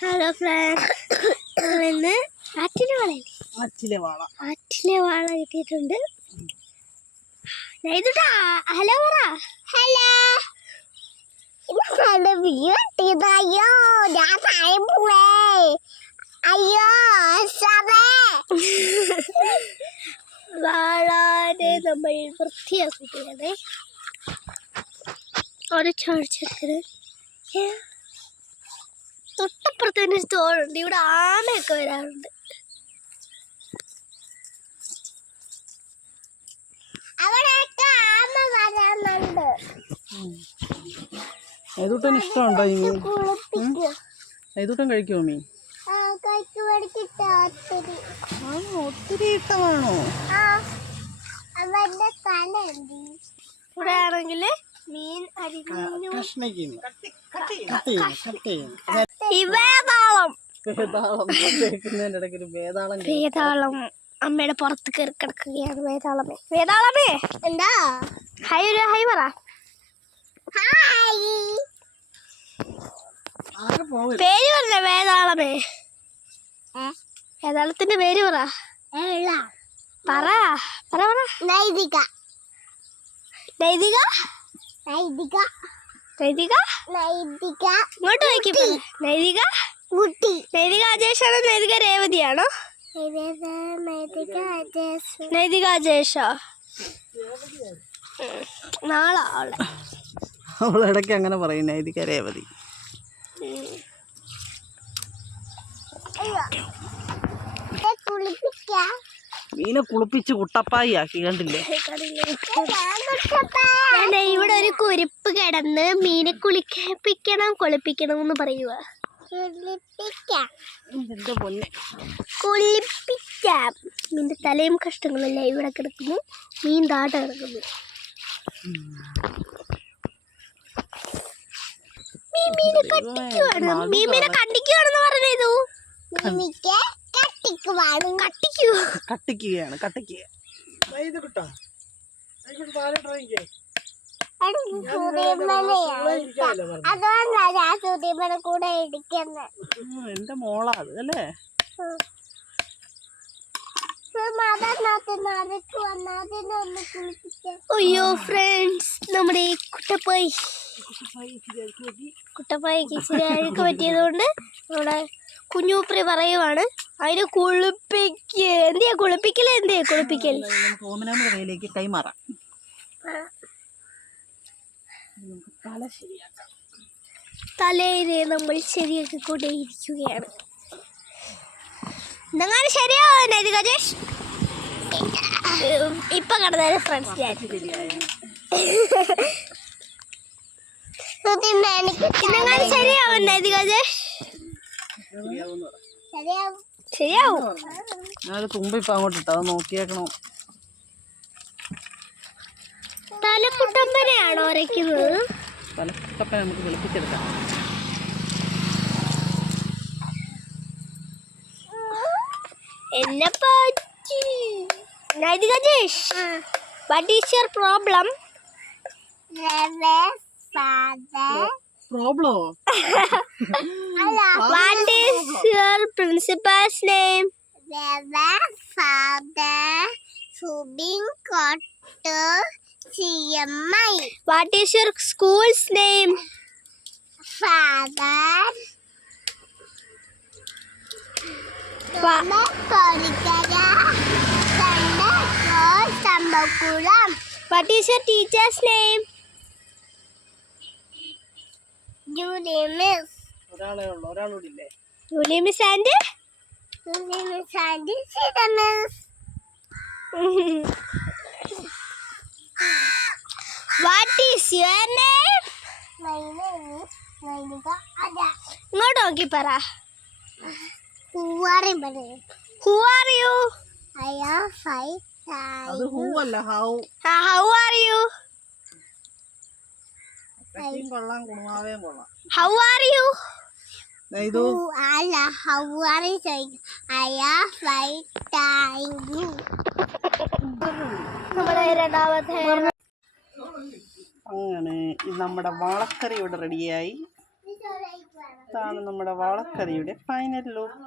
Hello friends ഇന്ന് ആറ്റിലെ വാളയില്ലേ ആറ്റിലെ വാള. ആറ്റിലെ വാള കിട്ടിയിട്ടുണ്ട്. നൈതുട്ടാ ഹലോ പറ. ഹലോ. അയ്യോ ഞാൻ താഴെ പോവേ. അയ്യോ വാളാനെ നമ്മൾ ഒരു ചോദിച്ചെടുക്കത് തൊട്ടപ്പുറത്ത് തന്നെ ഒരു തോടുണ്ട്. ഇവിടെ ആനയൊക്കെ വരാറുണ്ട്. ഏതൂട്ടൻ ഇഷ്ടമുണ്ടോ ഈ മീൻ കുളിപ്പിക്കും ഏതൂട്ടൻ കഴിക്കുമോ മീൻ? ഒത്തിരി. ഇഷ്ടമാണോ? ഇവിടെ ആണെങ്കിൽ മീൻ അരിഞ്ഞു. കഷ്ണിക്കുന്നു കട്ട് കട്ട് വേതാളം അമ്മയുടെ പുറത്ത് കയറി കിടക്കുകയാണ് വേതാളമേ വേതാളമേ എന്താ? ഹൈ ഒരു ഹൈ പറ. പേര് പറഞ്ഞ വേതാളമേ വേതാളത്തിന്റെ പേര് പറ. പറ പറ പറ. നൈതിക. നൈതിക? നൈതിക. നൈതിക? നൈതിക ഇങ്ങോട്ട് നോക്കി. നൈതിക? കുട്ടി. നൈതിക അജേഷാണോ നൈതിക രേവതിയാണോ? നൈതിക അജേഷോ നാളെ അവളെ. അവൾ ഇടയ്ക്ക് അങ്ങനെ പറയും നൈതിക രേവതി. മീനെ കുളിപ്പിച്ച് കുട്ടപ്പായി ആക്കി കണ്ടില്ലേ ഇവിടെ ഒരു കുരിപ്പ് കിടന്ന് മീനെ കുളിപ്പിക്കണം കുളിപ്പിക്കണം എന്ന് പറയുക കുളിപ്പിക്കാം. മീന്റെ തലയും കഷ്ടങ്ങളല്ല ഇവിടെ കിടക്കുന്നു. മീൻ താട്ട കിടക്കുന്നു. മീൻ മീനെ കണ്ടിക്കുവാണെന്ന് പറഞ്ഞതു കട്ടിക്കുകയാണ് കട്ടിക്കുക ഇത് കിട്ടോ. എന്റെ മോളാ അത് അല്ലേ? അയ്യോ ഫ്രണ്ട്സ് നമ്മുടെ കുട്ടപ്പായി. കുട്ടപ്പായിക്ക് ഇച്ചിരി അഴുക്ക് പറ്റിയതുകൊണ്ട് നമ്മുടെ കുഞ്ഞൂപ്രി പറയുവാണ് അതിന് കുളിപ്പിക്കേ. എന്തിയാ കുളിപ്പിക്കൽ? എന്തിയാ കുളിപ്പിക്കൽ നമുക്ക് ഓമനാമ്മയുടെ കയ്യിലേക്ക് കൈമാറാം നമുക്ക് തല ശരിയാക്കാം. തലേനെ നമ്മൾ ശരിയാക്കി കൊണ്ടേയിരിക്കുകയാണ്. നിങ്ങൾ ശരിയാവാൻ ഇത് ഗജേഷ്? ഇപ്പൊ കടന്നാൽ ഫ്രണ്ട്സ് ശരിയാവണ്ട ഇത് ഗജേഷ്? ശരിയാവും. ശരിയാവും. ഞാനൊരു തുമ്പ ഇപ്പൊ അങ്ങോട്ട് ഇട്ടോ അത് നോക്കിയേക്കണോ. തലക്കുട്ടമ്പനെയാണോ അരയ്ക്കുന്നത്? തലക്കപ്പ നമുക്ക് വെളുപ്പിച്ചെടുക്കാം. എന്നെ പറ്റി. നൈതി Gajesh what is your problem problem. what is your principal's name? Baba Father Subin Kotter CMI. What is your school's name? Father. What is your teacher's name? Teacher's name ഒരാളെ ഉള്ളു. ഒരാളൂടെ ഇല്ലേ? Julie miss and what is your name ഇങ്ങോട്ട് നോക്കി പറ. Who are you അത് ഹൂവല്ല how how are you കൊള്ളാം കുണുമാവേം കൊള്ളാം. ഹൗ ആർ യു ദേ ഇത് അല്ല ഹൗ ആർ യു നമ്മുടെ രണ്ടാമത്തെ അങ്ങനെ നമ്മുടെ വാളക്കറി ഇവിടെ റെഡിയായി ഇതാണ് നമ്മുടെ വാളക്കറിയുടെ ഫൈനൽ ലുക്ക്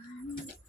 嗯